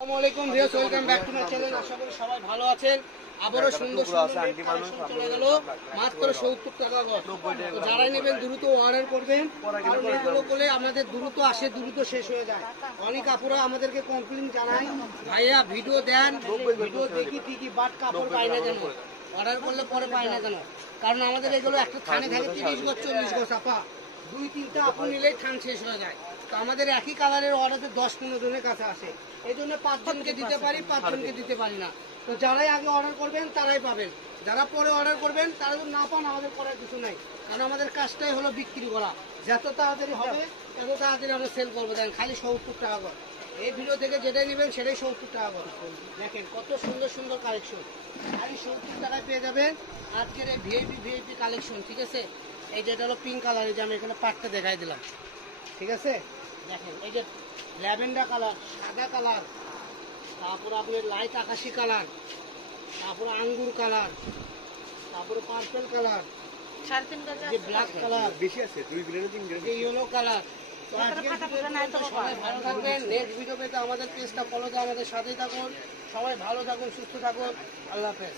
আসসালামু আলাইকুম viewers, welcome back to my channel. আশা করি সবাই ভালো আছেন। আবারও সুন্দর কালেকশন চলে গেল মাত্র 70 টাকা গজ। তো যারা নেবেন দ্রুত অর্ডার করবেন, কারণ এগুলো করলে আমাদের দ্রুত আসে, দ্রুত শেষ হয়ে যায়। অনেক আপুরা আমাদেরকে কমপ্লেন জানায়, ভাইয়া ভিডিও দেন, ভিডিও দেখি ঠিকই বাট কাপড় পাই না কেন, অর্ডার করলে পরে পাই না কেন? কারণ আমাদের এগুলো একটা থানে থাকে 30 গজ 40 গজ আপা, 2-3টা আপু নিলেই থান শেষ হয়ে যায়। তো আমাদের একই কালারের অর্ডারে 10-15 জনের কাছে আসে, এই জন্য 5 জনকে দিতে পারি, 5 জনকে দিতে পারি না। তো যারাই আগে অর্ডার করবেন তারাই পাবেন, যারা পরে অর্ডার করবেন তারা যদি না পান আমাদের করার কিছু নাই, কারণ আমাদের কাজটাই হলো বিক্রি করা। যত তাড়াতাড়ি হবে তত তাড়াতাড়ি আমরা সেল করবো। দেন খালি 70 টাকা করে, এই ভিডিও থেকে যেটাই নেবেন সেটাই 70 টাকা করে। দেখেন কত সুন্দর সুন্দর কালেকশন, খালি 70 টাকায় পেয়ে যাবেন আজকের এই ভিআইপি কালেকশন। ঠিক আছে, এই যেটা হলো পিঙ্ক কালার, এই যে আমি এখানে পাটটা দেখাই দিলাম। ঠিক আছে, দেখেন এই যে ল্যাভেন্ডার কালার, সাদা কালার, তারপরে আপনার লাইট আকাশি কালার, তারপরে আঙ্গুর কালার, তারপরে পার্পল কালার, যে ব্ল্যাক কালার বেশি আছে, ইয়েলো কালার। তো আজকে সবাই ভালো থাকবেন। নেক্সট ভিডিও পেতে আমাদের পেজটা ফলো দিয়ে আমাদের সাথেই থাকুন। সবাই ভালো থাকুন, সুস্থ থাকুন। আল্লাহ হাফেজ।